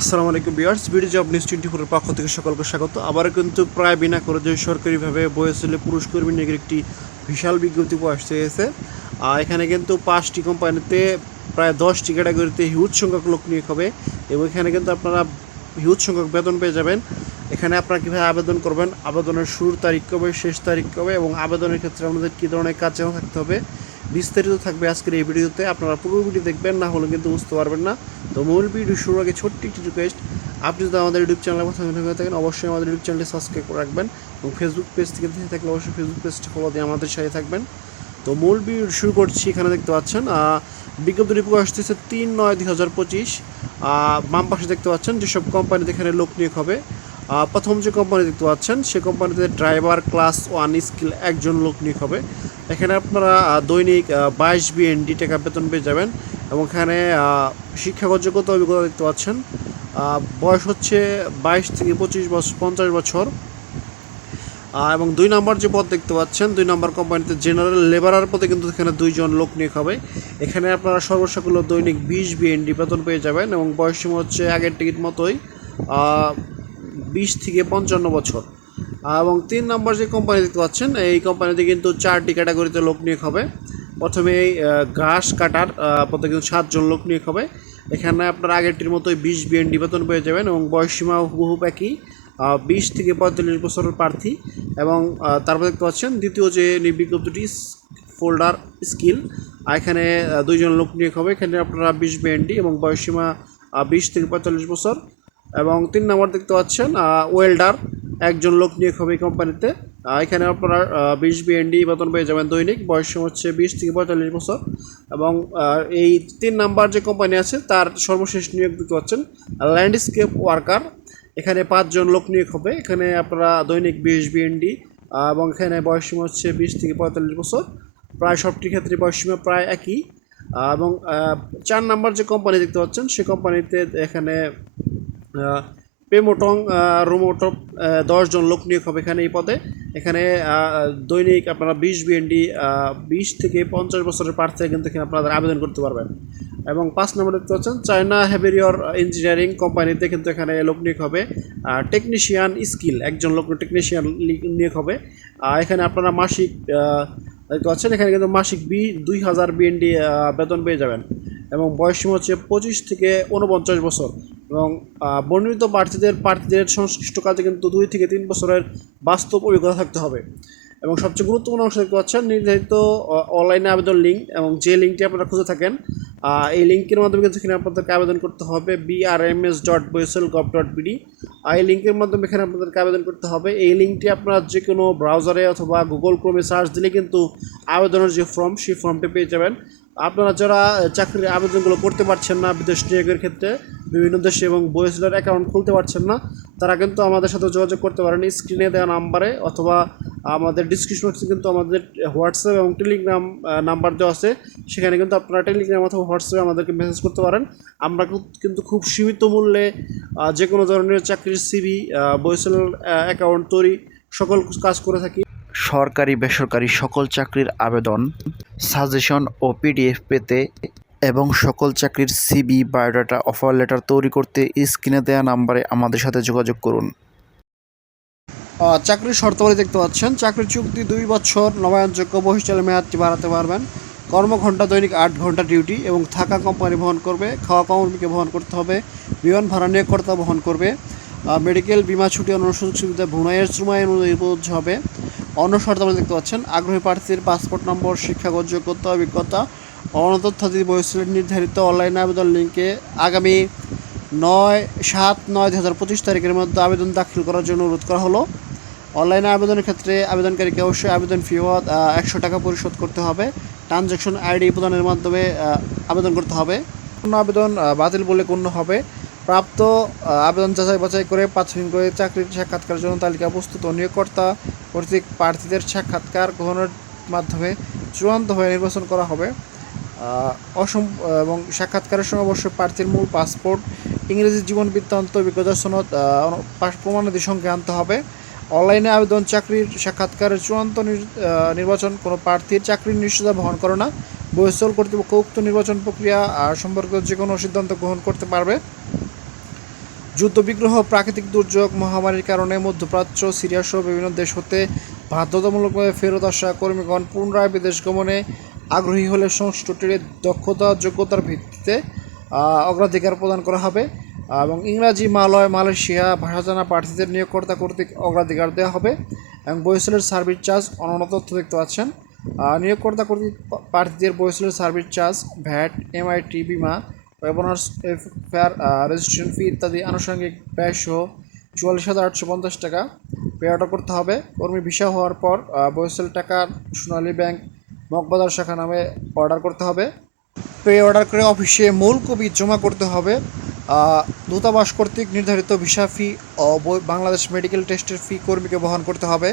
আসসালামু আলাইকুম viewers, BD job news 24 এর পক্ষ থেকে সকলকে স্বাগত। আবারও কিন্তু প্রায় বিনা খরচে সরকারিভাবে বয়েসেলে পুরুষ কর্মী নিয়োগের একটি বিশাল বিজ্ঞপ্তি প্রকাশ হয়েছে। এখানে কিন্তু 5টি কোম্পানিতে প্রায় 10টি ক্যাটাগরিতে হিউজ সংখ্যক লোক নিয়োগ হবে এবং এখানে কিন্তু আপনারা হিউজ সংখ্যক বেতন পেয়ে যাবেন। এখানে আপনারা কীভাবে আবেদন করবেন, আবেদনের শুরুর তারিখ কবে, শেষ তারিখ কবে এবং আবেদনের ক্ষেত্রে আপনাদের কী ধরনের কাজ জানা থাকতে হবে বিস্তারিত থাকবে আজকের এই ভিডিওতে। আপনারা পুরো ভিডিও দেখবেন, না হলে কিন্তু বুঝতে পারবেন না। তো মূল ভিডিও শুরুর আগে ছোট্ট একটি রিকোয়েস্ট, আপনি যদি আমাদের ইউটিউব চ্যানেলে পছন্দ হয়ে থাকেন অবশ্যই আমাদের ইউটিউব চ্যানেলটি সাবস্ক্রাইব করে রাখবেন এবং ফেসবুক পেজ থেকে দেখে থাকলে অবশ্যই ফেসবুক পেজটি ফলো দিয়ে আমাদের সাথে থাকবেন। তো মূল ভিডিও শুরু করছি। এখানে দেখতে পাচ্ছেন বিজ্ঞপ্তিটি প্রকাশ হচ্ছে 3/9/2025। বাম পাশে দেখতে পাচ্ছেন যেসব কোম্পানিতে এখানে লোক নিয়োগ হবে। প্রথম যে কোম্পানি দেখতে পাচ্ছেন সে কোম্পানিতে ড্রাইভার ক্লাস 1 স্কিল একজন লোক নিয়োগ হবে। এখানে আপনারা দৈনিক 22 BND টাকা বেতন পেয়ে যাবেন এবং এখানে শিক্ষাগত যোগ্যতা অভিজ্ঞতা দেখতে পাচ্ছেন। বয়স হচ্ছে 22 থেকে 50 বছর। এবং 2 নম্বর যে পদ দেখতে পাচ্ছেন, 2 নম্বর কোম্পানিতে জেনারেল লেবারার পদে কিন্তু এখানে 2 জন লোক নিয়োগ হবে। এখানে আপনারা সর্বসকল দৈনিক 20 BND বেতন পেয়ে যাবেন এবং বয়সসীমা হচ্ছে আগের টিকিট মতোই 20 থেকে 55 বছর। এবং 3 নম্বর যে কোম্পানি দেখতে পাচ্ছেন, এই কোম্পানিতে কিন্তু 4টি ক্যাটাগরিতে লোক নিয়োগ হবে। প্রথমে ঘাস কাটার পদে কিন্তু 7 জন লোক নিয়োগ হবে। এখানে আপনার আগেরটির মতোই 20 BND বেতন পেয়ে যাবেন এবং বয়সসীমা হুবহু একই 20 থেকে 45 বছরের প্রার্থী। এবং তারপর দেখতে পাচ্ছেন দ্বিতীয় যে বিজ্ঞপ্তিটি ফোল্ডার স্কিল, এখানে 2 জন লোক নিয়োগ হবে। এখানে আপনারা 20 BND এবং বয়সসীমা 20 থেকে 45 বছর। এবং 3 নম্বর দেখতে পাচ্ছেন ওয়েল্ডার একজন লোক নিয়োগ হবে এই কোম্পানিতে। এখানে আপনারা 20 BND বেতন পেয়ে যাবেন দৈনিক, বয়স হচ্ছে 20 থেকে 45 বছর। এবং এই 3 নাম্বার যে কোম্পানি আছে তার সর্বশেষ নিয়োগ দেখতে পাচ্ছেন ল্যান্ডস্কেপ ওয়ার্কার। এখানে 5 জন লোক নিয়োগ হবে। এখানে আপনারা দৈনিক 20 BND এবং এখানে বয়সসীমা হচ্ছে 20 থেকে 45 বছর। প্রায় সবটি ক্ষেত্রে বয়সসীমা প্রায় একই। এবং 4 নাম্বার যে কোম্পানি দেখতে পাচ্ছেন সে কোম্পানিতে এখানে পেমোটং রোমোটপ 10 জন লোক নিয়োগ হবে এখানে এই পদে। এখানে দৈনিক আপনারা 20 BND 20 থেকে 50 বছরের প্রার্থী কিন্তু এখানে আপনারা আবেদন করতে পারবেন। এবং 5 নম্বর দেখতে পাচ্ছেন চায়না হেভিরিয়র ইঞ্জিনিয়ারিং কোম্পানিতে কিন্তু এখানে লোক নিয়োগ হবে। টেকনিশিয়ান স্কিল একজন লোক টেকনিশিয়ান নিয়োগ হবে। এখানে আপনারা মাসিক দেখতে পাচ্ছেন এখানে কিন্তু মাসিক 2000 BND বেতন পেয়ে যাবেন এবং বয়সসীমা হচ্ছে 25 থেকে 49 বছর। এবং বর্ণিত প্রার্থীদের সংশ্লিষ্ট কাজে কিন্তু 2 থেকে 3 বছরের বাস্তব অভিজ্ঞতা থাকতে হবে। এবং সবচেয়ে গুরুত্বপূর্ণ অংশ দেখতে পাচ্ছেন নির্ধারিত অনলাইনে আবেদন লিঙ্ক, এবং যে লিঙ্কটি আপনারা খুঁজে থাকেন এই লিঙ্কের মাধ্যমে কিন্তু এখানে আপনাদেরকে আবেদন করতে হবে brms.boesel.gov.bd। এই লিঙ্কের মাধ্যমে এখানে আপনাদেরকে আবেদন করতে হবে। এই লিঙ্কটি আপনারা যে কোনো ব্রাউজারে অথবা গুগল ক্রোমে সার্চ দিলে কিন্তু আবেদনের যে ফর্ম সেই ফর্মটি পেয়ে যাবেন। আপনারা যারা চাকরির আবেদনগুলো করতে পারছেন না বিদেশ নিয়োগের ক্ষেত্রে বিভিন্ন দেশে এবং বয়েসেলের অ্যাকাউন্ট খুলতে পারছেন না, তারা কিন্তু আমাদের সাথে যোগাযোগ করতে পারেন স্ক্রিনে দেওয়া নাম্বারে, অথবা আমাদের ডিসক্রিপশন বক্সে কিন্তু আমাদের হোয়াটসঅ্যাপ এবং টেলিগ্রাম নাম্বার দেওয়া আছে। সেখানে কিন্তু আপনারা টেলিগ্রাম অথবা হোয়াটসঅ্যাপে আমাদেরকে মেসেজ করতে পারেন। আমরা কিন্তু খুব সীমিত মূল্যে যে কোনো ধরনের চাকরির সিভি, বয়েসেলের অ্যাকাউন্ট তৈরি সকল কাজ করে থাকি। সরকারি বেসরকারি সকল চাকরির আবেদন, সাজেশন ও PDF পেতে এবং সকল চাকরির CV, বায়োডাটা, অফার লেটার তৈরি করতে স্ক্রিনে দেওয়া নাম্বারে আমাদের সাথে যোগাযোগ করুন। চাকরির শর্তাবলী দেখতে পাচ্ছেন, চাকরির চুক্তি 2 বছর, নবায়নযোগ্য, বহিষ্কারের মেয়াদটি বাড়াতে পারবেন। কর্মঘণ্টা দৈনিক 8 ঘন্টা ডিউটি এবং থাকা কোম্পানি বহন করবে, খাওয়া কর্মীকে বহন করতে হবে, বিমান ভাড়া নিয়োগকর্তা বহন করবে। মেডিকেল বিমা ছুটি অন্য সুযোগ সুবিধা ভুনাইয়ের সময় অনুযায়ী প্রযোজ্য হবে। অন্য শর্তাবলী দেখতে পাচ্ছেন, আগ্রহী প্রার্থীর পাসপোর্ট নম্বর, শিক্ষাগত যোগ্যতা, অভিজ্ঞতা, অনতথ্যাদি বয়সের নির্ধারিত অনলাইন আবেদন লিঙ্কে আগামী 7/9/2025 তারিখের মধ্যে আবেদন দাখিল করার জন্য অনুরোধ করা হলো। অনলাইনে আবেদনের ক্ষেত্রে আবেদনকারীকে অবশ্যই আবেদন ফি 100 টাকা পরিশোধ করতে হবে। ট্রানজ্যাকশন ID প্রদানের মাধ্যমে আবেদন করতে হবে। কোনো আবেদন বাতিল বলে গণ্য হবে। প্রাপ্ত আবেদন যাচাই বাছাই করে প্রাথমিক করে চাকরির সাক্ষাৎকারের জন্য তালিকা প্রস্তুত ও নিয়োগকর্তা কর্তৃক প্রার্থীদের সাক্ষাৎকার গ্রহণের মাধ্যমে চূড়ান্তভাবে নির্বাচন করা হবে। এবং সাক্ষাৎকারের সময় অবশ্যই প্রার্থীর মূল পাসপোর্ট, ইংরেজি জীবন বৃত্তান্ত, অভিজ্ঞতা সনদ প্রমাণাদি সঙ্গে আনতে হবে। অনলাইনে আবেদন চাকরির সাক্ষাৎকারের চূড়ান্ত নির্বাচন কোনো প্রার্থীর চাকরির নিশ্চয়তা বহন করে না। বহিঃস্থল কর্তৃপক্ষ উক্ত নির্বাচন প্রক্রিয়া সম্পর্কিত যে কোনো সিদ্ধান্ত গ্রহণ করতে পারবে। যুদ্ধবিগ্রহ, প্রাকৃতিক দুর্যোগ, মহামারীর কারণে মধ্যপ্রাচ্য, সিরিয়া সহ বিভিন্ন দেশ হতে বাধ্যতামূলকভাবে ফেরত আসা কর্মীগণ পুনরায় বিদেশ গমনে আগ্রহী হলে সংশ্লিষ্টটির দক্ষতা যোগ্যতার ভিত্তিতে অগ্রাধিকার প্রদান করা হবে এবং ইংরাজি, মালয়েশিয়া ভাষা জানা প্রার্থীদের নিয়োগকর্তা কর্তৃক অগ্রাধিকার দেওয়া হবে এবং বহিঃস্থলের সার্ভিস চার্জ অন্যান্য তথ্য দেখতে পাচ্ছেন। নিয়োগকর্তা কর্তৃক প্রার্থীদের বহিঃস্থলের সার্ভিস চার্জ, ভ্যাট, এমআইটি, বিমা, ওয়েবনার্স ফেয়ার, রেজিস্ট্রেশন ফি ইত্যাদি আনুষঙ্গিক ব্যয় সহ 44,850 টাকা পে অর্ডার করতে হবে। কর্মী ভিসা হওয়ার পর বহিঃস্থল টাকা সোনালী ব্যাংক মগবাজার শাখা নামে অর্ডার করতে হবে। পে অর্ডার করে অফিসে মূল কপি জমা করতে হবে। দূতাবাস কর্তৃক নির্ধারিত ভিসা ফি ও বাংলাদেশ মেডিকেল টেস্টের ফি কর্মীকে বহন করতে হবে।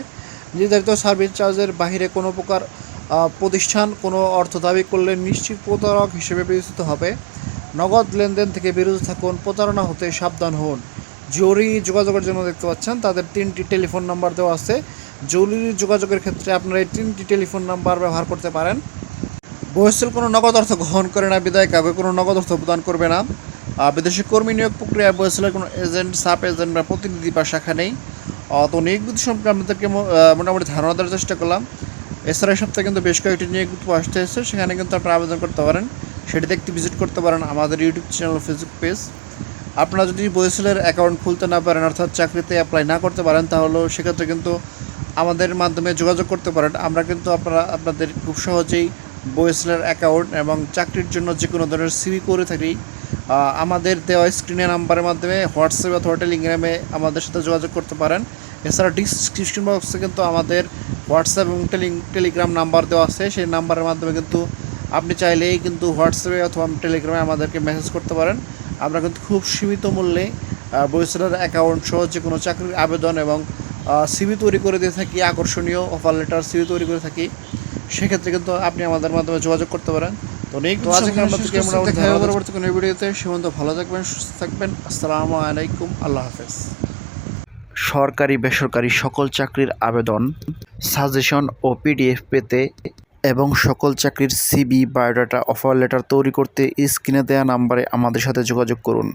নির্ধারিত সার্ভিস চার্জের বাহিরে কোনো প্রকার প্রতিষ্ঠান কোনো অর্থ দাবি করলে নিশ্চিত প্রতারক হিসেবে বিবেচিত হবে। নগদ লেনদেন থেকে বিরত থাকুন, প্রতারণা হতে সাবধান হন। জরুরি যোগাযোগের জন্য দেখতে পাচ্ছেন তাদের 3টি টেলিফোন নাম্বার দেওয়া আছে। জরুরি যোগাযোগের ক্ষেত্রে আপনারা এই 3টি টেলিফোন নাম্বার ব্যবহার করতে পারেন। বহিঃস্থল কোনো নগদ অর্থ গ্রহণ করে না বিদায় কাউকে কোনো নগদ অর্থ প্রদান করবে না। বিদেশি কর্মী নিয়োগ প্রক্রিয়ায় বহিঃস্থলের কোনো এজেন্ট, সাব এজেন্ট বা প্রতিনিধি বা শাখা নেই। তো নিয়োগ বিধি সম্পর্কে আপনাদেরকে মোটামুটি ধারণা দেওয়ার চেষ্টা করলাম। এছাড়া এই সপ্তাহে কিন্তু বেশ কয়েকটি নিয়োগ আসতে এসেছে, সেখানে কিন্তু আপনারা আবেদন করতে পারেন। সেটিতে একটি ভিজিট করতে পারেন আমাদের ইউটিউব চ্যানেল, ফেসবুক পেজ। আপনারা যদি বহিঃস্থলের অ্যাকাউন্ট খুলতে না পারেন, অর্থাৎ চাকরিতে অ্যাপ্লাই না করতে পারেন, তাহলে সেক্ষেত্রে কিন্তু আমাদের মাধ্যমে যোগাযোগ করতে পারেন। আমরা কিন্তু আপনাদের খুব সহজেই বহিঃস্থলের অ্যাকাউন্ট এবং চাকরির জন্য যে কোনো ধরনের সিভি করে থাকি। আমাদের দেওয়া স্ক্রিনের নাম্বারের মাধ্যমে হোয়াটসঅ্যাপ অথবা টেলিগ্রামে আমাদের সাথে যোগাযোগ করতে পারেন। এছাড়া ডিসক্রিপশন বক্সে কিন্তু আমাদের হোয়াটসঅ্যাপ এবং টেলিগ্রাম নাম্বার দেওয়া আছে। সেই নাম্বারের মাধ্যমে কিন্তু আপনি চাইলেই কিন্তু হোয়াটসঅ্যাপে অথবা টেলিগ্রামে আমাদেরকে মেসেজ করতে পারেন। আমরা কিন্তু খুব সীমিত মূল্যে বহিঃস্থলের অ্যাকাউন্ট সহ যে কোনো চাকরির আবেদন এবং সিভি তৈরি করে দিয়ে থাকি, আকর্ষণীয় অফার লেটার সিভি তৈরি করে থাকি। সেক্ষেত্রে কিন্তু আপনি আমাদের মাধ্যমে যোগাযোগ করতে পারেন। তো পরবর্তী কোনো ভিডিওতে সীমান্ত ভালো থাকবেন, সুস্থ থাকবেন। আসসালামু আলাইকুম, আল্লাহ হাফেজ। সরকারি বেসরকারি সকল চাকরির আবেদন, সাজেশন ও পিডিএফ পেতে এবং সকল চাকরির সিবি, বায়োডাটা, অফার লেটার তৈরি করতে স্ক্রিনে দেওয়া নাম্বারে আমাদের সাথে যোগাযোগ করুন।